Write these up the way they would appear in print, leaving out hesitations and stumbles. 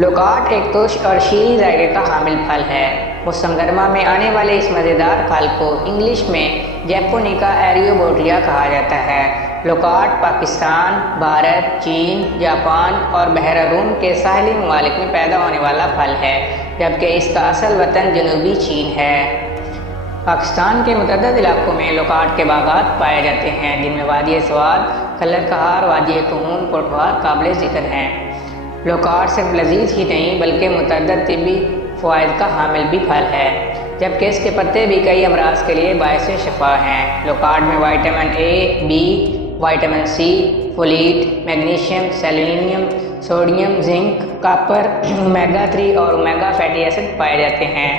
Loquat एक तुष और शीरी जायके का हामिल फल है। मौसम गर्मा में आने वाले इस मज़ेदार फल को इंग्लिश में जैपोनिका एरियोबोटिया कहा जाता है। लोकाट पाकिस्तान, भारत, चीन, जापान और बहरीन के साहिली ममालिक में पैदा होने वाला फल है, जबकि इसका असल वतन जनूबी चीन है। पाकिस्तान के मुतअद्दिद इलाकों में लोकाट के बागात पाए जाते हैं, जिनमें वादी स्वाद, खल्लर कहार, वादी कुहून, पोटवार काबिल ज़िक्र हैं। लोकाट सिर्फ लजीज ही नहीं बल्कि मुतअद्दिद तिब्बी फ़वाइद का हामिल भी फल है, जबकि इसके पत्ते भी कई अमराज के लिए बायस शिफा हैं। लोकाट में vitamin A, B, vitamin C, folate, magnesium, selenium, sodium, zinc, copper, omega 3 और ओमेगा फैटी एसिड पाए जाते हैं।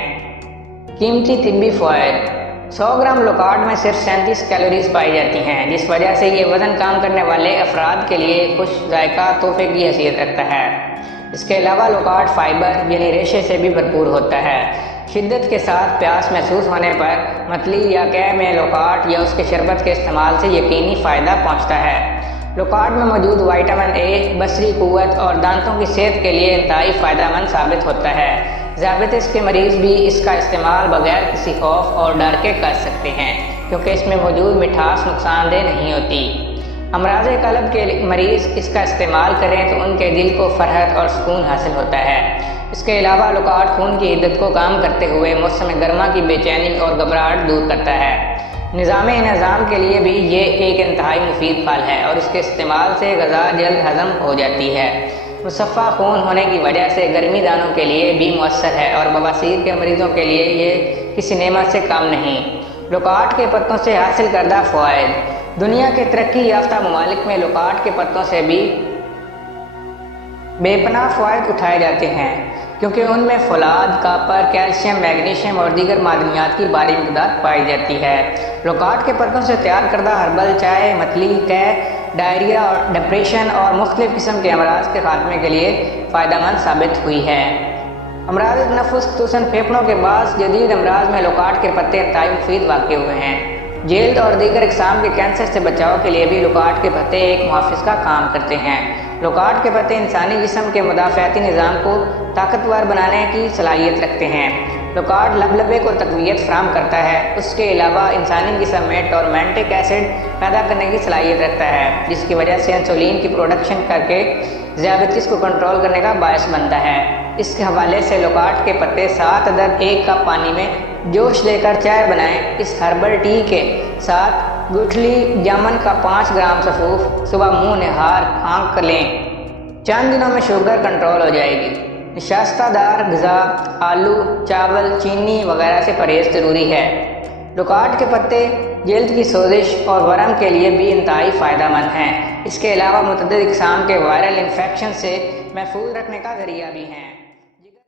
कीमती तिब्बी फ़वाइद: 100 ग्राम लोकाट में सिर्फ 37 कैलोरीज पाई जाती हैं, जिस वजह से ये वज़न कम करने वाले अफराद के लिए खुश जायका तोहफे की हैसियत रखता है। इसके अलावा लोकाट फाइबर यानी रेशे से भी भरपूर होता है। शिद्दत के साथ प्यास महसूस होने पर मतली या कैब में लोकाट या उसके शरबत के इस्तेमाल से यकीनी फ़ायदा पहुँचता है। लोकाट में मौजूद विटामिन ए बसरी क़ुव्वत और दांतों की सेहत के लिए इंतहाई फ़ायदेमंद साबित होता है। ज़ियाबतीस के मरीज़ भी इसका इस्तेमाल बगैर किसी खौफ और डर के कर सकते हैं, क्योंकि इसमें मौजूद मिठास नुकसानदेह नहीं होती। अमराज़ क़ल्ब के मरीज़ इसका इस्तेमाल करें तो उनके दिल को फरहत और सुकून हासिल होता है। इसके अलावा लोकाट खून की हिद्दत को कम करते हुए मौसम गर्मा की बेचैनी और घबराहट दूर करता है। निज़ाम के लिए भी ये एक इंतहाई मुफीद फल है और इसके इस्तेमाल से ग़िज़ा जल्द हज़म हो जाती है। मुसफ़ा खून होने की वजह से गर्मी दानों के लिए भी मुअस्सर है और बवासीर के मरीज़ों के लिए ये किसी नेमत से कम नहीं। लोकाट के पत्तों से हासिल करदा फ़वाइद: दुनिया के तरक्की याफ्ता ममालिक में लोकाट के पत्तों से भी बेपनाह फ़वाइद उठाए जाते हैं, क्योंकि उनमें फ़ौलाद, कॉपर, कैल्शियम, मैग्नीशियम और दीगर मादनियात की भारी मिक़दार पाई जाती है। लोकाट के पत्तों से तैयार करदा हर्बल चाय मतली, तय, डायरिया और डिप्रेशन और मुख्तलिफ़ किस्म के अमराज के खात्मे के लिए फ़ायदेमंद साबित हुई है। अमराज नफ़्स खुसूसन फेफड़ों के बाद जदीद अमराज में लोकाट के पत्ते इंतहाई मुफीद वाक़ हुए हैं। जल्द और दीगर इक़साम के कैंसर से बचाव के लिए भी लोकाट के पत्ते एक मुहाफ़िज़ का काम करते हैं। लोकाट के पत्ते इंसानी जिस्म के मुदाफ़ाती निज़ाम को ताकतवर बनाने की सलाहियत रखते हैं। लोकाट लबलबे को तक़वियत फ़राहम करता है। उसके अलावा इंसानी जिस्म में टॉर्मेंटिक एसिड पैदा करने की सलाहियत रखता है, जिसकी वजह से इंसुलिन की प्रोडक्शन करके ज़ियाबतीस को कंट्रोल करने का बायस बनता है। इसके हवाले से लोकाट के पत्ते 7 अदद 1 कप पानी में जोश लेकर चाय बनाएं। इस हर्बल टी के साथ गुठली जामुन का 5 ग्राम सफ़ूफ सुबह मुँह निहार फाँक कर लें। चंद दिनों में शुगर कंट्रोल हो जाएगी। निशास्तादार ग़िज़ा, आलू, चावल, चीनी वगैरह से परहेज़ ज़रूरी है। लोकाट के पत्ते जल्द की सोजिश और वरम के लिए भी इंतहाई फ़ायदेमंद हैं। इसके अलावा मुतअद्दिद इक़साम के वायरल इन्फेक्शन से महफूज रखने का ज़रिया भी हैं।